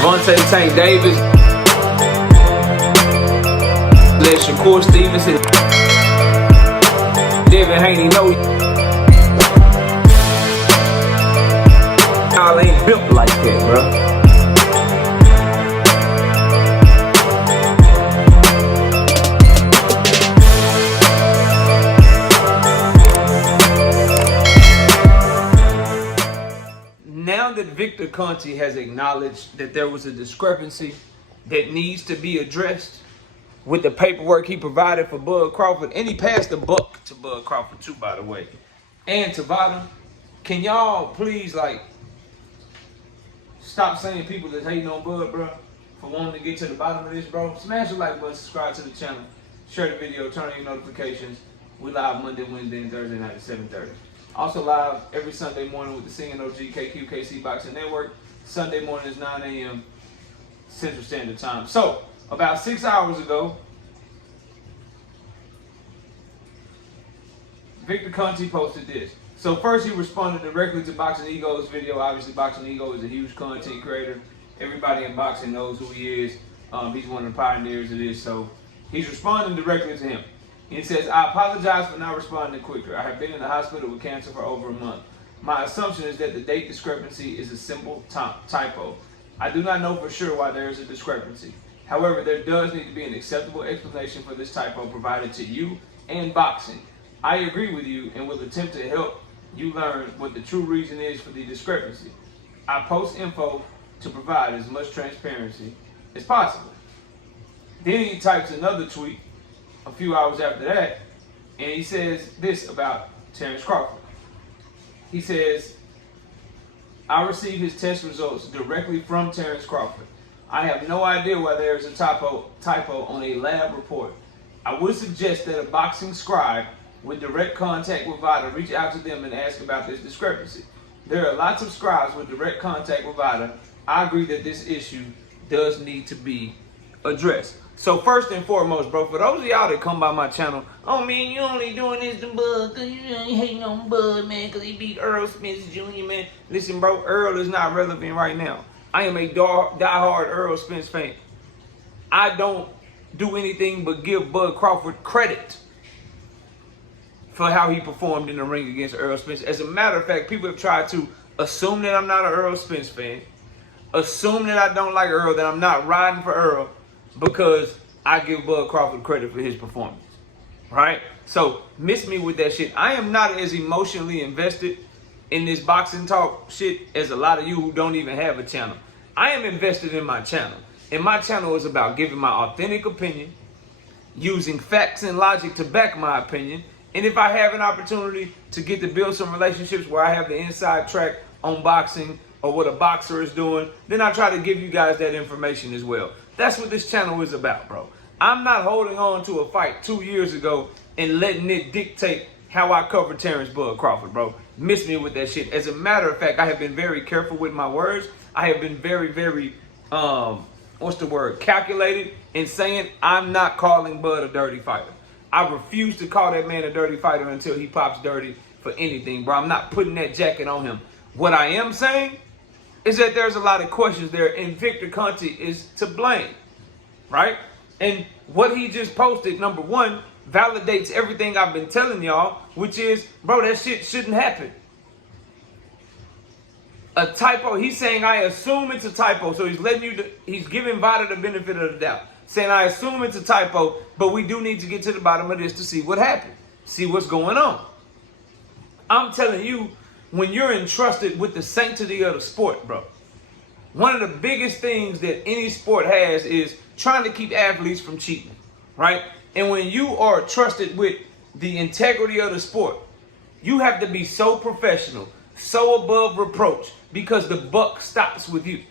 Devontae Tank Davis, let Shakur Stevenson, Devin Haney know y'all ain't built like that, bro. Now that Victor Conte has acknowledged that there was a discrepancy that needs to be addressed with the paperwork he provided for Bud Crawford, and he passed the buck to Bud Crawford too, by the way, and to Vada, can y'all please, like, stop saying people that's hating on Bud, bro, for wanting to get to the bottom of this, bro? Smash the like button, subscribe to the channel, share the video, turn on your notifications. We live Monday, Wednesday, and Thursday night at 7:30. Also live every Sunday morning with the Singing OG KQKC Boxing Network. Sunday morning is 9 a.m. Central Standard Time. So, about 6 hours ago, Victor Conte posted this. So first he responded directly to Boxing Ego's video. Obviously, Boxing Ego is a huge content creator. Everybody in boxing knows who he is. He's one of the pioneers of this. So he's responding directly to him. He says, I apologize for not responding quicker. I have been in the hospital with cancer for over a month. My assumption is that the date discrepancy is a simple typo. I do not know for sure why there is a discrepancy. However, there does need to be an acceptable explanation for this typo provided to you and boxing. I agree with you and will attempt to help you learn what the true reason is for the discrepancy. I post info to provide as much transparency as possible. Then he types another tweet a few hours after that, and he says this about Terence Crawford. He says, I received his test results directly from Terence Crawford. I have no idea why there is a typo on a lab report. I would suggest that a boxing scribe with direct contact with Vada reach out to them and ask about this discrepancy. There are lots of scribes with direct contact with Vada. I agree that this issue does need to be addressed. So first and foremost, bro, for those of y'all that come by my channel, oh man, you only doing this to Bud because you ain't hating on Bud, man, because he beat Earl Spence Jr., man. Listen, bro, Earl is not relevant right now. I am a diehard Earl Spence fan. I don't do anything but give Bud Crawford credit for how he performed in the ring against Earl Spence. As a matter of fact, people have tried to assume that I'm not an Earl Spence fan, assume that I don't like Earl, that I'm not riding for Earl, because I give Bud Crawford credit for his performance, right? So miss me with that shit. I am not as emotionally invested in this boxing talk shit as a lot of you who don't even have a channel. I am invested in my channel, and my channel is about giving my authentic opinion, using facts and logic to back my opinion, and if I have an opportunity to get to build some relationships where I have the inside track on boxing or what a boxer is doing, then I try to give you guys that information as well. That's what this channel is about, bro. I'm not holding on to a fight 2 years ago and letting it dictate how I cover Terence Bud Crawford, bro. Miss me with that shit. As a matter of fact, I have been very careful with my words. I have been very, calculated in saying I'm not calling Bud a dirty fighter. I refuse to call that man a dirty fighter until he pops dirty for anything, bro. I'm not putting that jacket on him. What I am saying is that there's a lot of questions there, and Victor Conte is to blame, right? And what he just posted, number one, validates everything I've been telling y'all, which is, bro, that shit shouldn't happen. A typo, he's saying, I assume it's a typo, so he's giving Vada the benefit of the doubt, saying, I assume it's a typo, but we do need to get to the bottom of this to see what happened, see what's going on. I'm telling you, when you're entrusted with the sanctity of the sport, bro, one of the biggest things that any sport has is trying to keep athletes from cheating, right? And when you are trusted with the integrity of the sport, you have to be so professional, so above reproach, because the buck stops with you.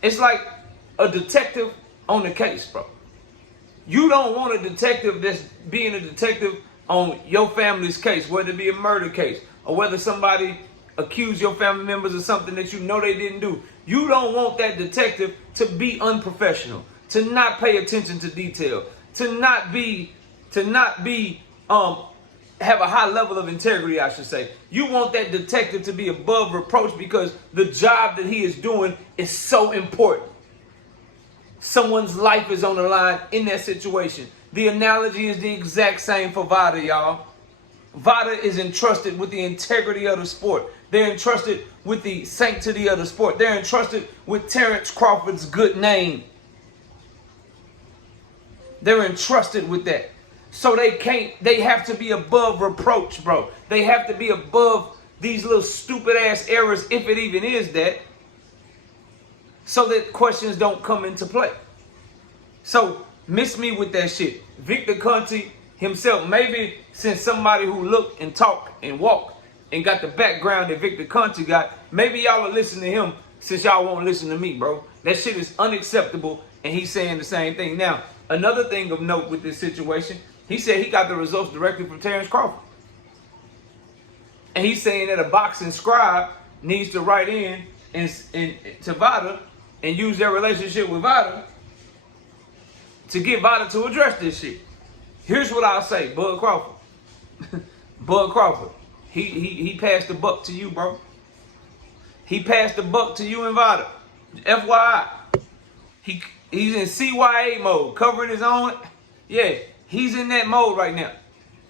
It's like a detective on the case, bro. You don't want a detective that's being a detective on your family's case, whether it be a murder case or whether somebody accused your family members of something that you know they didn't do. You don't want that detective to be unprofessional, to not pay attention to detail, to not be have a high level of integrity, I should say. You want that detective to be above reproach because the job that he is doing is so important. Someone's life is on the line in that situation. The analogy is the exact same for Vada, y'all. Vada is entrusted with the integrity of the sport. They're entrusted with the sanctity of the sport. They're entrusted with Terence Crawford's good name. They're entrusted with that. So they have to be above reproach, bro. They have to be above these little stupid ass errors, if it even is that, so that questions don't come into play. So miss me with that shit. Victor Conte himself, maybe since somebody who looked and talked and walked and got the background that Victor Conte got, maybe y'all will listen to him since y'all won't listen to me, bro. That shit is unacceptable, and he's saying the same thing. Now, another thing of note with this situation, he said he got the results directly from Terence Crawford. And he's saying that a boxing scribe needs to write in to Vada and use their relationship with Vada to get Vada to address this shit. Here's what I'll say, Bud Crawford. Bud Crawford, he passed the buck to you, bro. He passed the buck to you and Vada. FYI. He's in CYA mode, covering his own. Yeah, he's in that mode right now.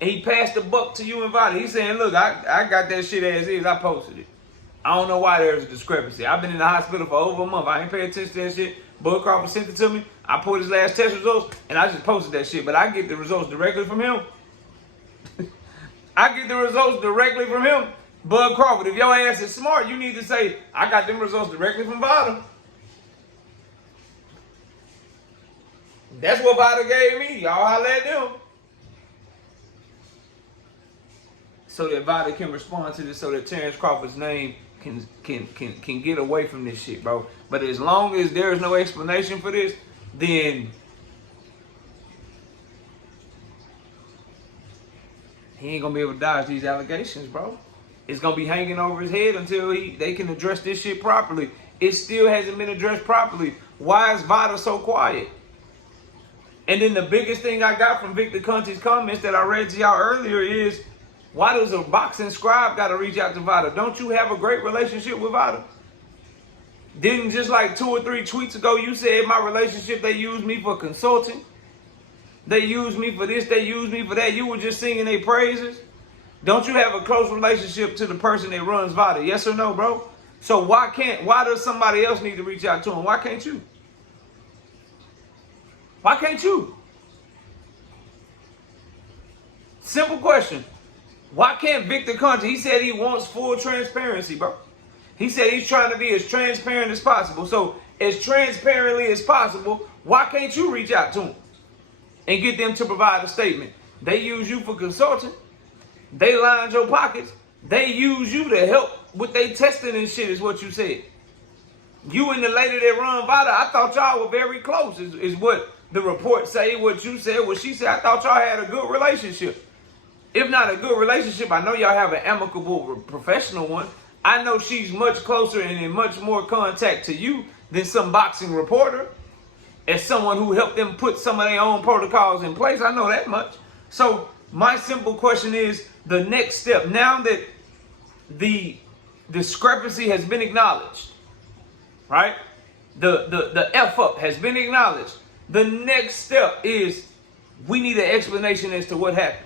And he passed the buck to you and Vada. He's saying, look, I got that shit as is. I posted it. I don't know why there's a discrepancy. I've been in the hospital for over a month. I ain't paying attention to that shit. Bud Crawford sent it to me. I pulled his last test results, and I just posted that shit. But I get the results directly from him. I get the results directly from him. Bud Crawford, if your ass is smart, you need to say, I got them results directly from Vada. That's what Vada gave me. Y'all holler at them. So that Vada can respond to this, so that Terence Crawford's name can get away from this shit, bro. But as long as there is no explanation for this, then he ain't gonna be able to dodge these allegations, bro. It's gonna be hanging over his head until they can address this shit properly. It still hasn't been addressed properly. Why is Vada so quiet? And then the biggest thing I got from Victor Conte's comments that I read to y'all earlier is, why does a boxing scribe got to reach out to Vada? Don't you have a great relationship with Vada? Didn't just like 2 or 3 tweets ago you said my relationship, they use me for consulting. They use me for this, they use me for that. You were just singing their praises. Don't you have a close relationship to the person that runs Vada? Yes or no, bro? So why does somebody else need to reach out to him? Why can't you? Why can't you? Simple question. Why can't Victor Conte? He said he wants full transparency, bro. He said he's trying to be as transparent as possible. So as transparently as possible, why can't you reach out to him and get them to provide a statement? They use you for consulting. They line your pockets. They use you to help with their testing and shit, is what you said. You and the lady that run Vada, I thought y'all were very close, is what the report say, what you said, what she said. I thought y'all had a good relationship. If not a good relationship, I know y'all have an amicable, professional one. I know she's much closer and in much more contact to you than some boxing reporter. As someone who helped them put some of their own protocols in place, I know that much. So my simple question is, the next step, now that the discrepancy has been acknowledged, right? The F up has been acknowledged. The next step is we need an explanation as to what happened.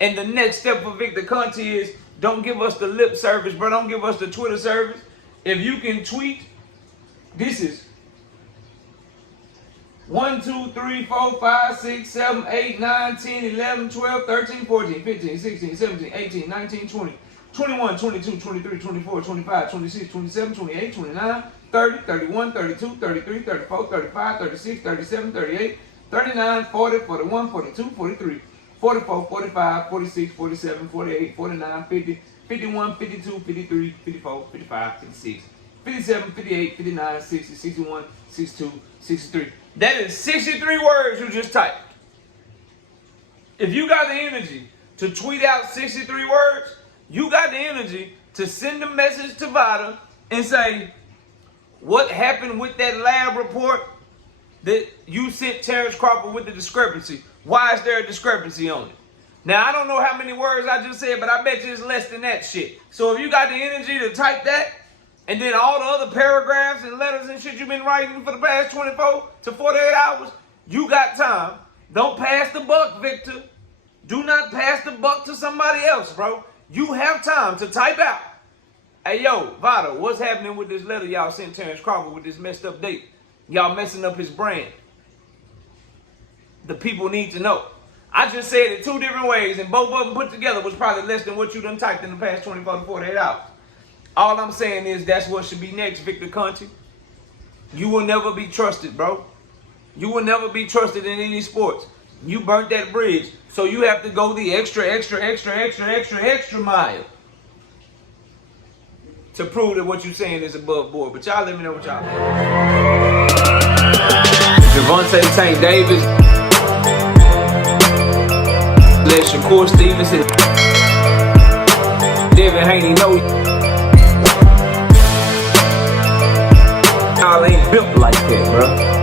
And the next step for Victor Conte is, don't give us the lip service, bro. Don't give us the Twitter service. If you can tweet, this is 1, 2, 3, 4, 5, 6, 7, 8, 9, 10, 11, 12, 13, 14, 15, 16, 17, 18, 19, 20, 21, 22, 23, 24, 25, 26, 27, 28, 29, 30, 31, 32, 33, 34, 35, 36, 37, 38, 39, 40, 41, 42, 43, 44, 45, 46, 47, 48, 49, 50, 51, 52, 53, 54, 55, 56, 57, 58, 59, 60, 61, 62, 63. That is 63 words you just typed. If you got the energy to tweet out 63 words, you got the energy to send a message to Vada and say, what happened with that lab report that you sent Terence Crawford with the discrepancy? Why is there a discrepancy on it? Now, I don't know how many words I just said, but I bet you it's less than that shit. So if you got the energy to type that, and then all the other paragraphs and letters and shit you've been writing for the past 24 to 48 hours, you got time. Don't pass the buck, Victor. Do not pass the buck to somebody else, bro. You have time to type out. Hey, yo, Vada, what's happening with this letter y'all sent Terence Crawford with this messed up date? Y'all messing up his brand. The people need to know. I just said it 2 different ways, and both of them put together was probably less than what you done typed in the past 24 to 48 hours. All I'm saying is that's what should be next, Victor Conte. You will never be trusted, bro. You will never be trusted in any sports. You burnt that bridge, so you have to go the extra mile to prove that what you're saying is above board. But y'all let me know what y'all think. Javante Tank Davis, let Shakur Stevenson, Devin Haney know. Y'all ain't built like that, bro.